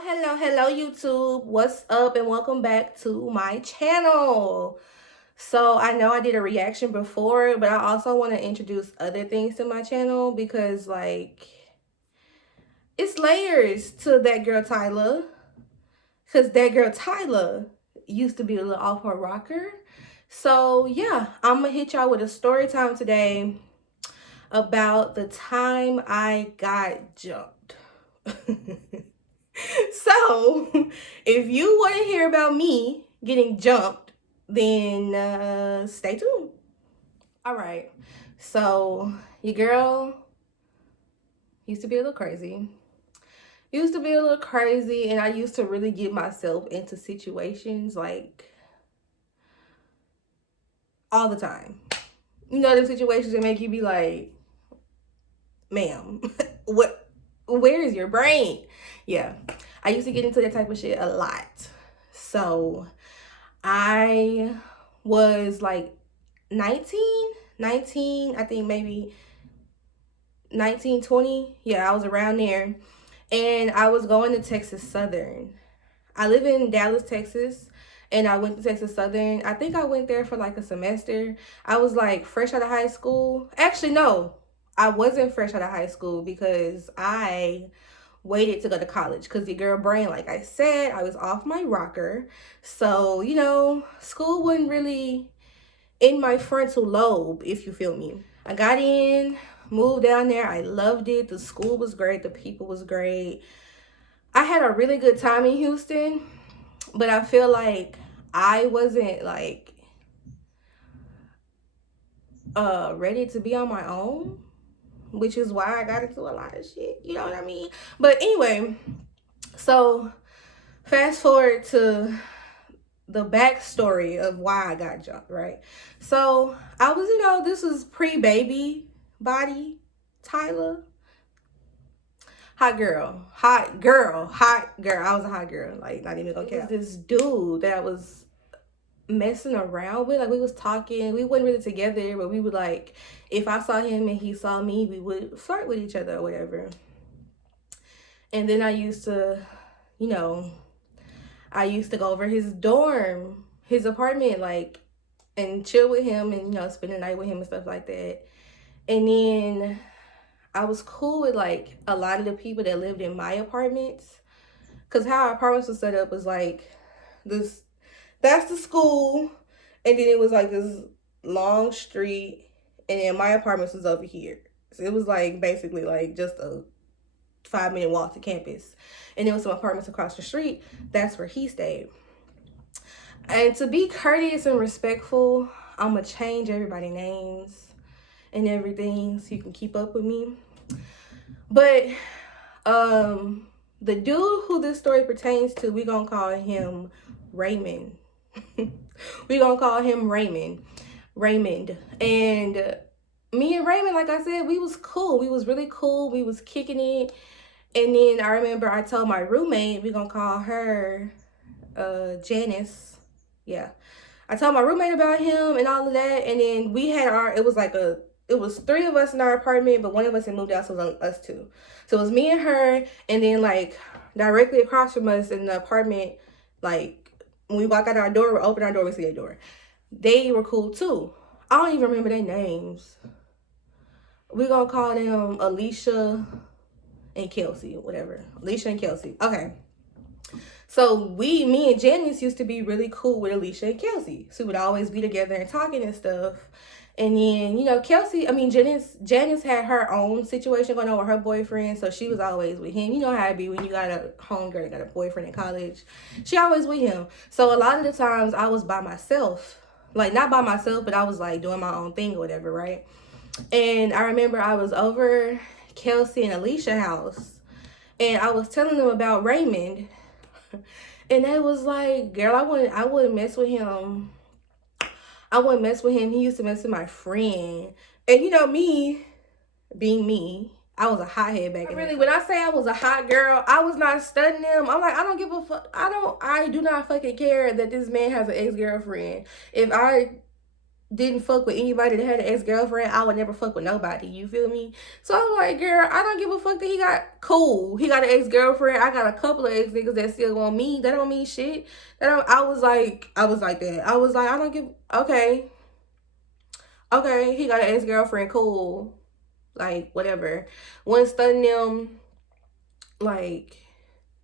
Hello, YouTube. What's up, and welcome back to my channel. So I know I did a reaction before, but I also want to introduce other things to my channel because, like, it's layers to that girl Tyler. Because that girl Tyler used to be a little off her rocker. So yeah, I'm gonna hit y'all with a story time today about the time I got jumped. So, if you want to hear about me getting jumped, then stay tuned. All right. So, your girl used to be a little crazy. And I used to really get myself into situations like all the time. You know, them situations that make you be like, ma'am, where is your brain? Yeah. I used to get into that type of shit a lot. So, I was like 19, I think maybe 19, 20. Yeah, I was around there. And I was going to Texas Southern. I live in Dallas, Texas. And I went to Texas Southern. I think I went there for like a semester. I was like fresh out of high school. Actually, no, I wasn't fresh out of high school because I waited to go to college because the girl brain, like I said, I was off my rocker. So, you know, school wasn't really in my frontal lobe, if you feel me. I got in, moved down there. I loved it. The school was great. The people was great. I had a really good time in Houston, but I feel like I wasn't like ready to be on my own, which is why I got into a lot of shit. You know what I mean? But anyway, so fast forward to the backstory of why I got jumped, right? So I was, you know, this was pre-baby body Tyler. Hot girl. I was a hot girl. Like, not even gonna care. This dude that I was messing around with, like, we was talking, we weren't really together, but we would, like, if I saw him and he saw me, we would flirt with each other or whatever. And then I used to, you know, I used to go over his dorm, his apartment, like, and chill with him and, you know, spend the night with him and stuff like that. And then I was cool with, like, a lot of the people that lived in my apartments. Because how our apartments were set up was, like, this, that's the school. And then it was, like, this long street. And then my apartments was over here. So it was, like, basically, like, just a 5-minute walk to campus. And there was some apartments across the street. That's where he stayed. And to be courteous and respectful, I'm gonna change everybody's names and everything so you can keep up with me. But the dude who this story pertains to, we gonna call him Raymond. We gonna call him Raymond. And me and Raymond, like I said, we was cool. We was really cool. We was kicking it. And then I remember I told my roommate, we gonna call her Janice. Yeah. I told my roommate about him and all of that. And then we had it was 3 of us in our apartment, but one of us had moved out, so it was us 2. So it was me and her, and then, like, directly across from us in the apartment, like, when we walk out our door, we open our door, we see their door. They were cool too. I don't even remember their names. We're gonna call them Alicia and Kelsey, whatever. Alicia and Kelsey. Okay. So me and Janice used to be really cool with Alicia and Kelsey. So we would always be together and talking and stuff. And then, you know, Janice had her own situation going on with her boyfriend. So she was always with him. You know how it be when you got a homegirl that got a boyfriend in college. She always with him. So a lot of the times I was by myself. Like, not by myself, but I was, like, doing my own thing or whatever, right? And I remember I was over Kelsey and Alicia's house. And I was telling them about Raymond. And they was like, girl, I wouldn't mess with him. I wouldn't mess with him. He used to mess with my friend. And, you know, me being me, I was a hothead back then. When I say I was a hot girl, I was not studying them. I'm like, I don't give a fuck. I do not fucking care that this man has an ex-girlfriend. If I didn't fuck with anybody that had an ex-girlfriend, I would never fuck with nobody. You feel me? So I'm like, girl, I don't give a fuck that he got cool. He got an ex-girlfriend. I got a couple of ex niggas that still want me. That don't mean shit. I was like that. I was like, I don't give. Okay, he got an ex-girlfriend. Cool. Like whatever. When studying them, like,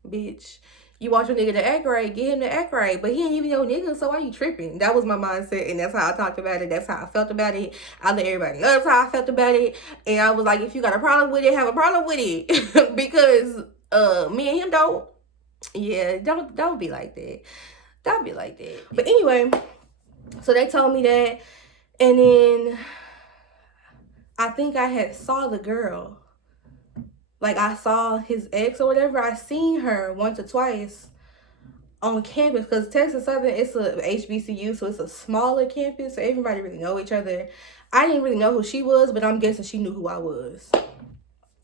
bitch, you want your nigga to act right, get him to act right. But he ain't even your nigga, so why you tripping? That was my mindset, and that's how I talked about it. That's how I felt about it. I let everybody know that's how I felt about it. And I was like, if you got a problem with it, have a problem with it. Because me and him don't. Yeah, don't be like that. Don't be like that. But anyway, so they told me that, and then I think I had saw the girl. Like, I saw his ex or whatever. I seen her once or twice on campus, because Texas Southern, it's a HBCU, so it's a smaller campus, so everybody really know each other. I didn't really know who she was, but I'm guessing she knew who I was,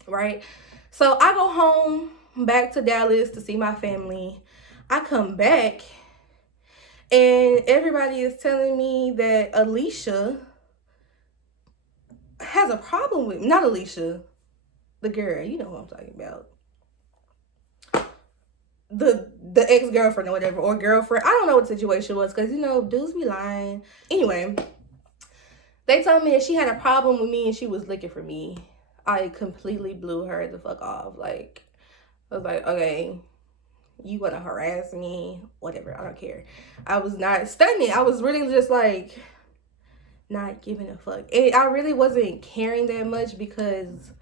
right? So I go home back to Dallas to see my family. I come back, and everybody is telling me that Alicia has a problem with me. Not Alicia, the girl, you know who I'm talking about. The ex-girlfriend or whatever, or girlfriend. I don't know what the situation was, because, you know, dudes be lying. Anyway, they told me that she had a problem with me and she was looking for me. I completely blew her the fuck off. Like, I was like, okay, you want to harass me? Whatever, I don't care. I was not studying. I was really just like not giving a fuck. And I really wasn't caring that much because,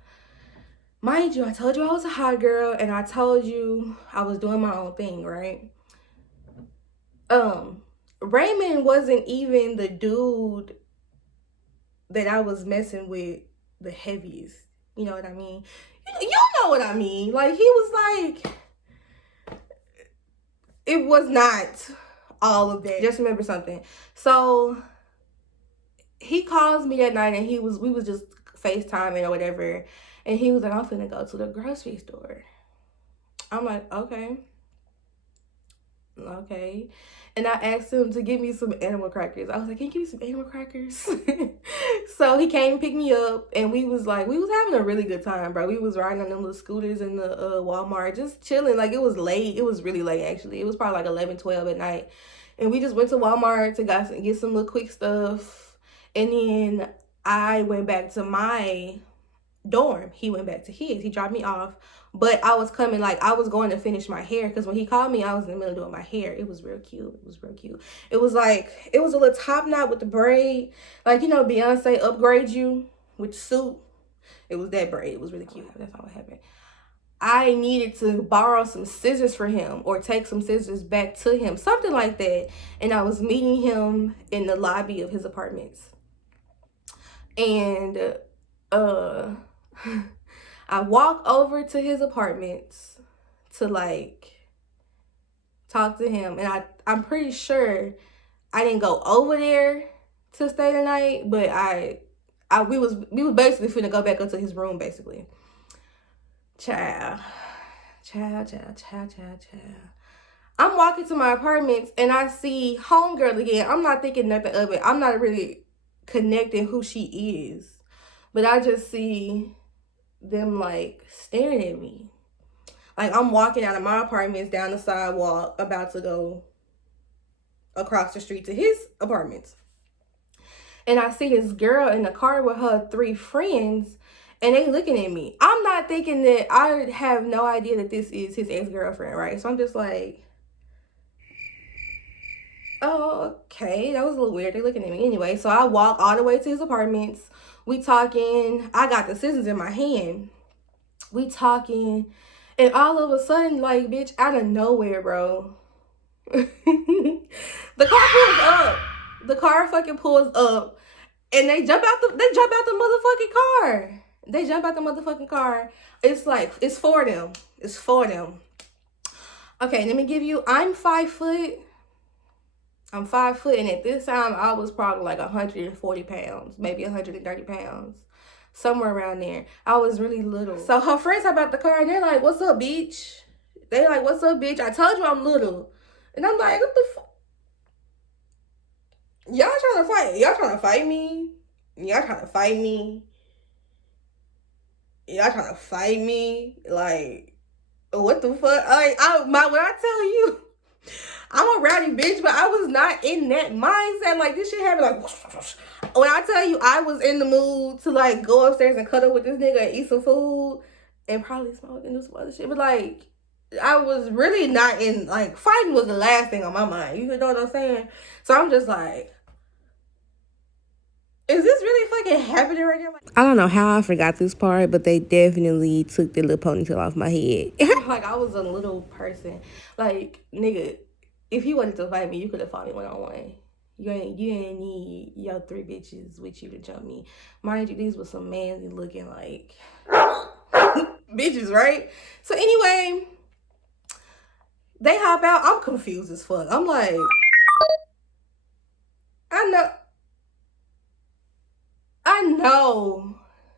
mind you, I told you I was a hot girl, and I told you I was doing my own thing, right? Raymond wasn't even the dude that I was messing with the heaviest. You know what I mean? You know what I mean. Like, he was like, it was not all of that. Just remember something. So he calls me that night, and we was just FaceTiming or whatever. And he was like, I'm finna go to the grocery store. I'm like, okay. And I asked him to give me some animal crackers. I was like, can you give me some animal crackers? So he came and picked me up, and we was having a really good time, bro. We was riding on them little scooters in the Walmart, just chilling. Like, it was late. It was really late, actually. It was probably like 11, 12 at night. And we just went to Walmart to get some little quick stuff. And then I went back to my dorm. He went back to his. He dropped me off. But I was coming, like, I was going to finish my hair, because when he called me, I was in the middle of doing my hair. It was real cute. It was like, it was a little top knot with the braid. Like, you know, Beyonce upgrade you with the suit. It was that braid. It was really cute. That's all that happened. I needed to borrow some scissors for him, or take some scissors back to him, something like that. And I was meeting him in the lobby of his apartments. And I walk over to his apartments to, like, talk to him. And I'm pretty sure I didn't go over there to stay the night, but we was basically finna go back up to his room, basically. Child. I'm walking to my apartments, and I see homegirl again. I'm not thinking nothing of it. I'm not really connecting who she is. But I just see them, like, staring at me. Like, I'm walking out of my apartments down the sidewalk, about to go across the street to his apartments. And I see this girl in the car with her 3 friends, and they looking at me. I'm not thinking that, I have no idea that this is his ex-girlfriend, right? So I'm just like, oh, okay, that was a little weird. They're looking at me. Anyway, so I walk all the way to his apartments. We talking. I got the scissors in my hand. We talking. And all of a sudden, like, bitch, out of nowhere, bro. The car pulls up. The car fucking pulls up. And they jump out the motherfucking car. It's like, it's for them. Okay, let me give you, I'm 5 foot. I'm 5 foot, and at this time, I was probably like 140 pounds, maybe 130 pounds, somewhere around there. I was really little. So her friends hop out the car, and they're like, what's up, bitch? I told you I'm little. And I'm like, what the fuck? Y'all trying to fight? Y'all trying to fight me? Y'all trying to fight me? Y'all trying to fight me? Like, what the fuck? Like, when I tell you, I'm a rowdy bitch, but I was not in that mindset. Like, this shit happened. Like, when I tell you, I was in the mood to like go upstairs and cuddle with this nigga and eat some food and probably smoke and do some other shit. But like, I was really not in, like, fighting was the last thing on my mind. You know what I'm saying? So I'm just like, is this really fucking happening right now? Like, I don't know how I forgot this part, but they definitely took the little ponytail off my head. Like, I was a little person. Like, nigga, if you wanted to fight me, you could have fought me one-on-one. You ain't need your 3 bitches with you to jump me. Mind you, these was some manly looking like bitches, right? So anyway, they hop out. I'm confused as fuck. I'm like, I know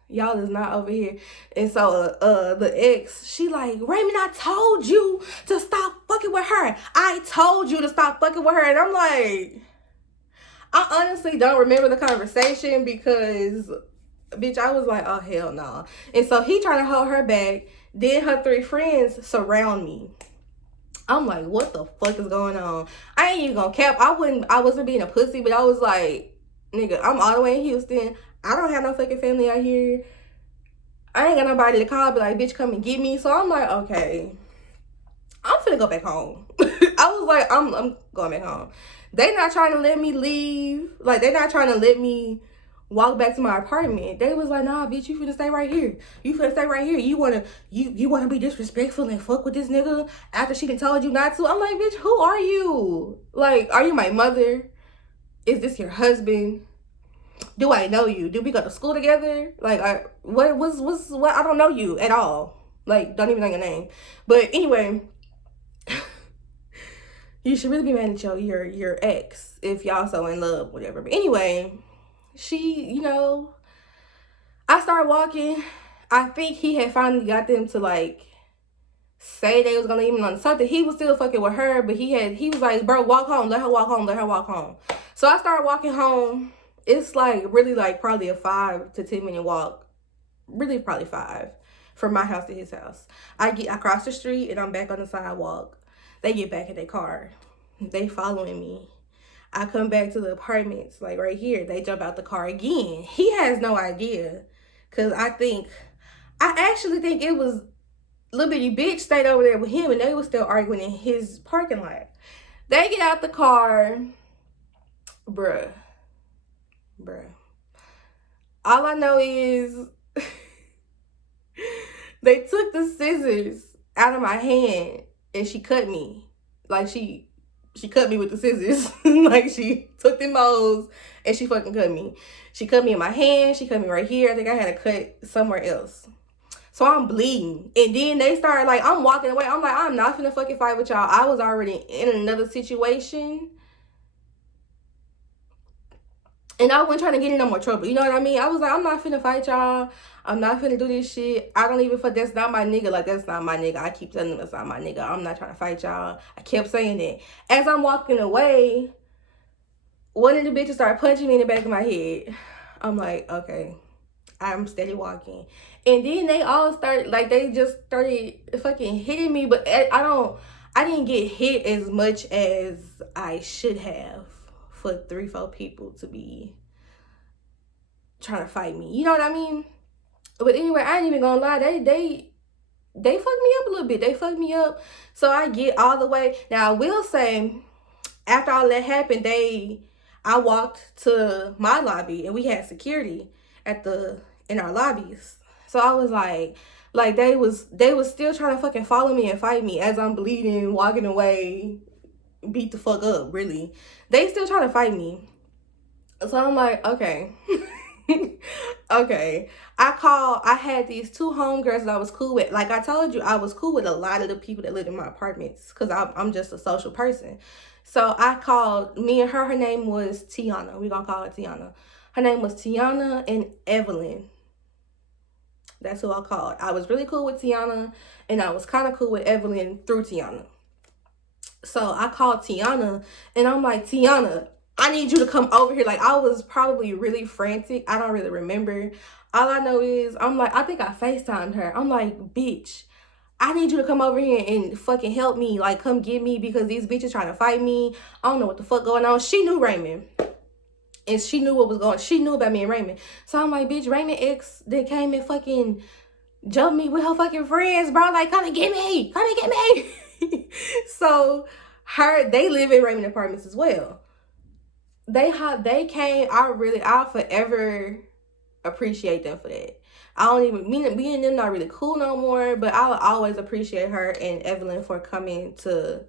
y'all is not over here. And so the ex, she like, Raymond, I told you to stop fucking with her. I told you to stop fucking with her. And I'm like, I honestly don't remember the conversation because, bitch, I was like, oh, hell no. And so he trying to hold her back. Then her 3 friends surround me. I'm like, what the fuck is going on? I ain't even gonna cap. I wasn't being a pussy, but I was like, nigga, I'm all the way in Houston. I don't have no fucking family out here. I ain't got nobody to call, be like, bitch, come and get me. So I'm like, okay, I'm finna go back home. I was like, I'm going back home. They not trying to let me leave. Like, they not trying to let me walk back to my apartment. They was like, nah, bitch, you finna stay right here. You finna stay right here. You wanna be disrespectful and fuck with this nigga after she done told you not to? I'm like, bitch, who are you? Like, are you my mother? Is this your husband? Do I know you? Did we go to school together? Like, what? I don't know you at all. Like, don't even know your name. But anyway, you should really be mad at your ex if y'all so in love, whatever. But anyway, she, I started walking. I think he had finally got them to like say they was gonna leave him on something. He was still fucking with her, but he was like, bro, walk home, let her walk home, let her walk home. So I started walking home. It's like really like probably a 5 to 10 minute walk. Really probably 5 from my house to his house. I cross the street and I'm back on the sidewalk. They get back in their car. They following me. I come back to the apartments, like right here. They jump out the car again. He has no idea. Cause I actually think it was little bitty bitch stayed over there with him and they were still arguing in his parking lot. They get out the car. Bruh. All I know is they took the scissors out of my hand and she cut me. Like she cut me with the scissors. Like she took them hoes and she fucking cut me. She cut me in my hand. She cut me right here. I think I had a cut somewhere else. So I'm bleeding. And then they started like, I'm walking away. I'm like, I'm not finna fucking fight with y'all. I was already in another situation. And I wasn't trying to get in no more trouble. You know what I mean? I was like, I'm not finna fight y'all. I'm not finna do this shit. I don't even fuck. That's not my nigga. Like, that's not my nigga. I keep telling them that's not my nigga. I'm not trying to fight y'all. I kept saying that. As I'm walking away, one of the bitches started punching me in the back of my head. I'm like, okay. I'm steady walking. And then they all started, like, they just started fucking hitting me. But I didn't get hit as much as I should have for 3-4 people to be trying to fight me. You know what I mean? But anyway, I ain't even gonna lie. They fucked me up a little bit. They fucked me up. So I get all the way. Now, I will say, after all that happened, I walked to my lobby and we had security in our lobbies. So I was like they was still trying to fucking follow me and fight me as I'm bleeding, walking away, beat the fuck up, really. They still trying to fight me. So I'm like, okay. Okay. I had these 2 homegirls that I was cool with. Like I told you, I was cool with a lot of the people that lived in my apartments because I'm just a social person. So I called me and her name was Tiana. We're gonna call her Tiana. Her name was Tiana and Evelyn. That's who I called. I was really cool with Tiana and I was kind of cool with Evelyn through Tiana. So I called Tiana and I'm like, Tiana, I need you to come over here. Like, I was probably really frantic. I don't really remember. All I know is, I'm like, I think I FaceTimed her. I'm like, bitch, I need you to come over here and fucking help me. Like, come get me because these bitches trying to fight me. I don't know what the fuck going on. She knew Raymond. And she knew what was going on. She knew about me and Raymond. So I'm like, bitch, Raymond ex that came and fucking jumped me with her fucking friends, bro. Like, come and get me. Come and get me. So they live in Raymond Apartments as well. They came. I'll forever appreciate them for that. I don't even me and them not really cool no more, but I'll always appreciate her and Evelyn for coming to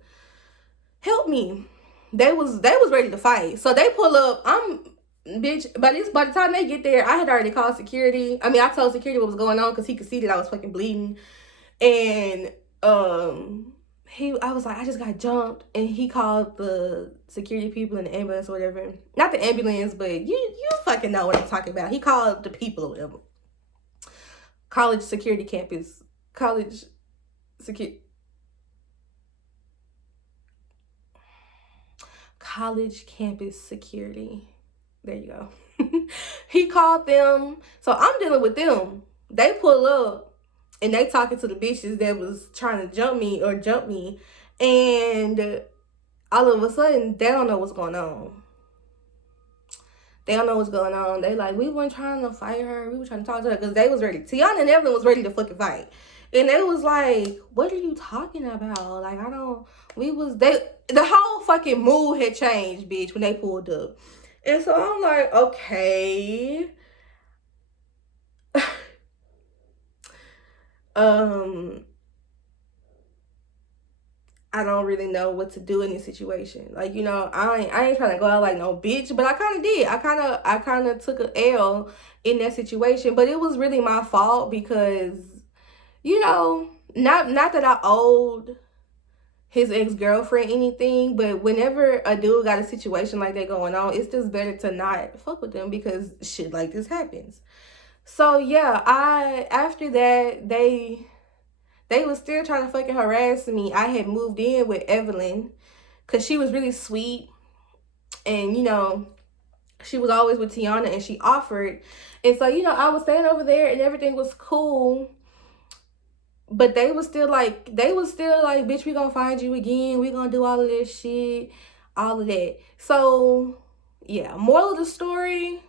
help me. They was ready to fight. So they pull up. Bitch, by the time they get there, I had already called security. I mean, I told security what was going on because he could see that I was fucking bleeding. And I was like, I just got jumped, and he called the security people in the ambulance or whatever. Not the ambulance, but you fucking know what I'm talking about. He called the people or whatever. College security campus. College campus security. There you go. He called them. So I'm dealing with them. They pull up and they talking to the bitches that was trying to jump me. And all of a sudden, they don't know what's going on. They don't know what's going on. They like, we weren't trying to fight her. We were trying to talk to her because they was ready. Tiana and Evelyn was ready to fucking fight. And they was like, what are you talking about? Like, the whole fucking mood had changed, bitch, when they pulled up. And so I'm like, okay. I don't really know what to do in this situation. Like, you know, I ain't trying to go out like no bitch, but I kind of did. I kind of took an L in that situation, but it was really my fault because, you know, not that I owed his ex-girlfriend anything, but whenever a dude got a situation like that going on, it's just better to not fuck with them because shit like this happens. So yeah, after that, they was still trying to fucking harass me. I had moved in with Evelyn because she was really sweet. And, you know, she was always with Tiana and she offered. And so, you know, I was staying over there and everything was cool. But they was still like, bitch, we gonna find you again. We gonna do all of this shit. All of that. So, yeah. Moral of the story,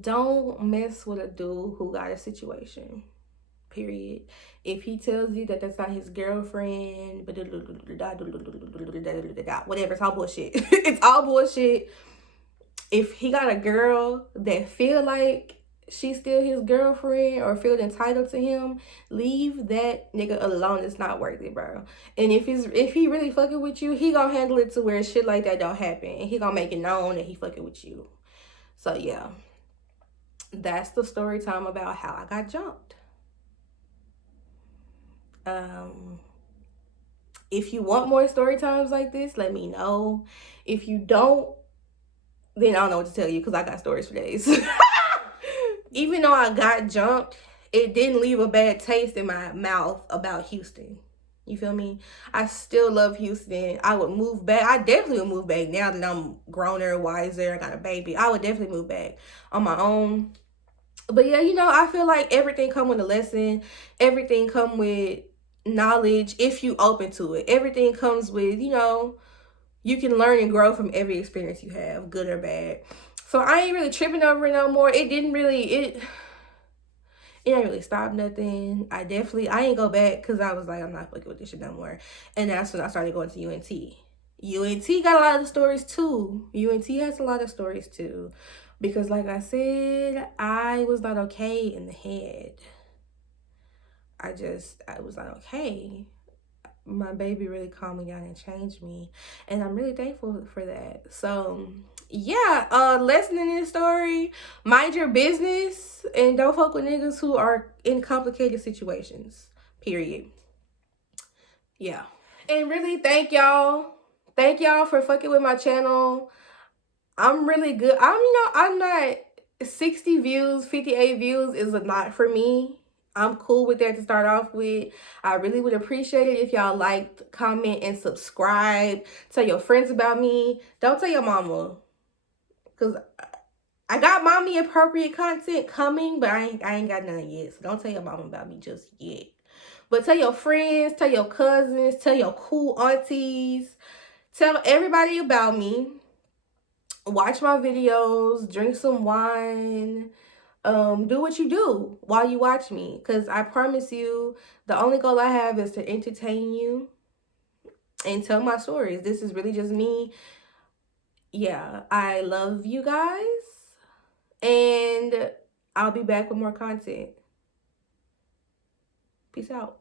don't mess with a dude who got a situation. Period. If he tells you that that's not his girlfriend, whatever, it's all bullshit. It's all bullshit. If he got a girl that feel like she's still his girlfriend or feel entitled to him, leave that nigga alone. It's not worth it, bro. And if he really fucking with you, he gonna handle it to where shit like that don't happen. And he gonna make it known that he fucking with you. So yeah, that's the story time about how I got jumped. If you want more story times like this, let me know. If you don't, then I don't know what to tell you because I got stories for days. Even though I got jumped, it didn't leave a bad taste in my mouth about Houston. You feel me? I still love Houston. I would move back. I definitely would move back now that I'm growner, wiser, I got a baby. I would definitely move back on my own. But yeah, you know, I feel like everything come with a lesson. Everything come with knowledge if you open to it. Everything comes with, you know, you can learn and grow from every experience you have, good or bad. So I ain't really tripping over it no more. It ain't really stop nothing. I ain't go back because I was like, I'm not fucking with this shit no more. And that's when I started going to UNT. UNT got a lot of stories too. UNT has a lot of stories too. Because like I said, I was not okay in the head. I was not okay. My baby really calmed me down and changed me. And I'm really thankful for that. So yeah, lesson in this story, mind your business and don't fuck with niggas who are in complicated situations. Period. Yeah. And really thank y'all. Thank y'all for fucking with my channel. I'm really good. I'm not 60 views, 58 views is a lot for me. I'm cool with that to start off with. I really would appreciate it if y'all liked, comment, and subscribe. Tell your friends about me. Don't tell your mama, because I got mommy appropriate content coming, but I ain't got none yet. So don't tell your mama about me just yet. But tell your friends, tell your cousins, tell your cool aunties, tell everybody about me. Watch my videos, drink some wine, do what you do while you watch me, because I promise you the only goal I have is to entertain you and tell my stories. This is really just me. Yeah, I love you guys, and I'll be back with more content. Peace out.